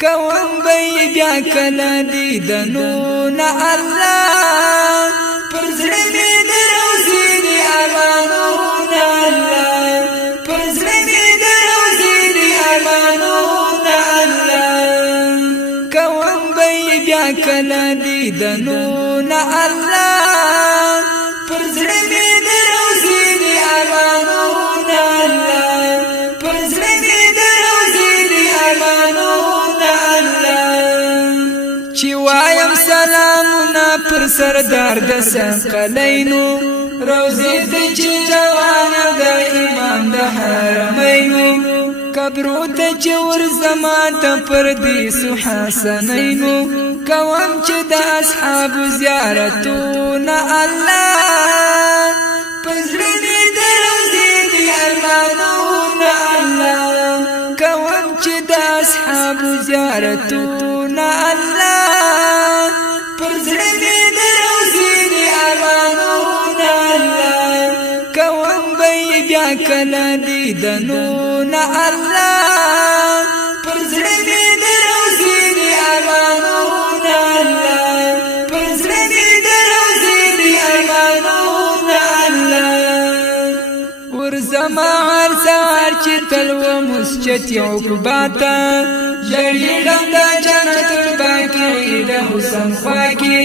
کوم بی بیا کلا دیدنون الله پر زړه مې د روزي دی ارمانون الله پر زړه مې د روزي دی ارمانون الله کوم بی بیا کلا دیدنون الله پر زړه مې د روزي دی ارمانون الله پر زړه مې د روزي دی ارمانون چی وایم سلامنا پر سردار د سقلینو روزی ته چی روانه د امام د حرمینو قبرو ته چی ورزما ته پردیس حسنینو کوم چې د اصحاب زیارتونه الله پزړه دې د روزی دی ارمانونه الله کوم چې د اصحاب زیارتونه الله پر زړه مې د روزي دی ارمانونه الله کوم بی بیا کله دیدنونه الله پر زړه مې د روزي دی ارمانونه الله پر زړه مې د روزي دی ارمانونه الله ورزما هر سهار چې تلو مسجد عقباته جړېږم د جنت الباقي د حسن خواکي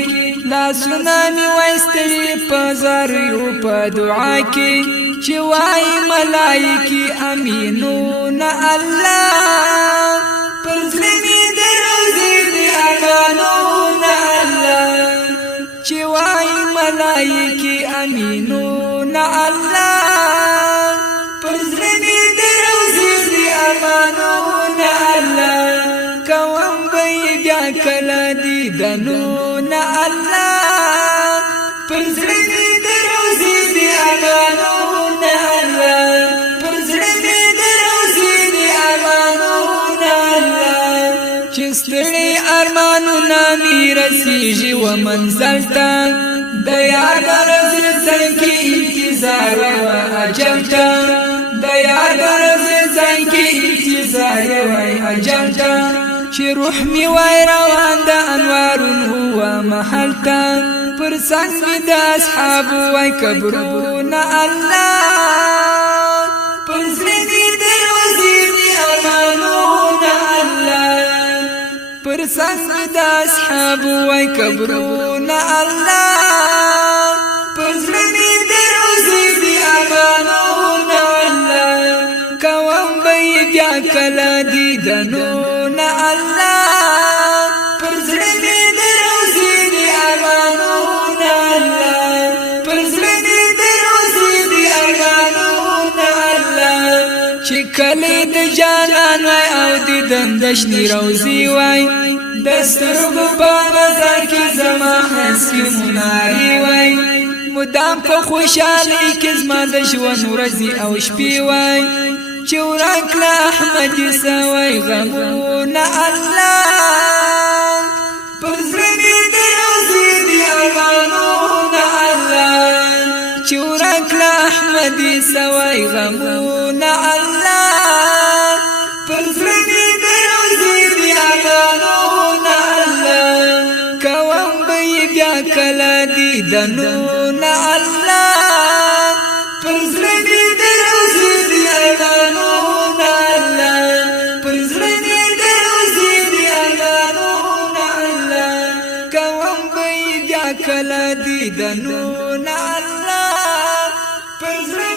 لاسونه مې وایستلي په زاریو په دعا کې چې وایي ملایکې امینون الله پر زړه مې د روزي دی ارمانون الله چې وایي ملایکې امینون الله پر زړه مې د روزي دی ارمانون الله کوم بی بیا کلا دیدنون الله پر زړه مې د روزي دی ارمانون الله پر زړه مې د روزي دی ارمانون الله چې ستړي ارمانونه مې رسیږي و منزل ته د یار د رضا څنګه انتظار و اجل ته د یار د رضا څنګه انتظار و اجل ته چې روح می وای روان د انوارونو و محل ته پر څنګ می د اصحاب وای قبرونه الله پر زړه مې د روزي دی ارمانونه الله پر څنګ می د اصحاب وای قبرونه الله پر زړه مې د روزي دی ارمانونه الله کوم بی بیا کلا دیدنونه الله پر زړه مې د روزي دی ارمانونه الله پر زړه مې د روزي دی ارمانونه الله چې کله د جانان وای او د دندشنی روزي وای د سترګو په نظر کې زما هسکي مناري وای مدام په خوشالۍ کې زما د ژوند ورځې او شپې وای چې ورک له احمد سوای غمونه الله پر زړه مې د روزي دی ارمانونه الله چې ورک له احمد سوای غمونه الله پر زړه مې د روزي دی ارمانونه الله کوم بی بیا کله دیدنونه الله پر زړه مې د روزي دی ارمانونه الله پر زړه مې د روزي دی ارمانونه الله کوم بی بیا کله دیدنونه الله پر زړه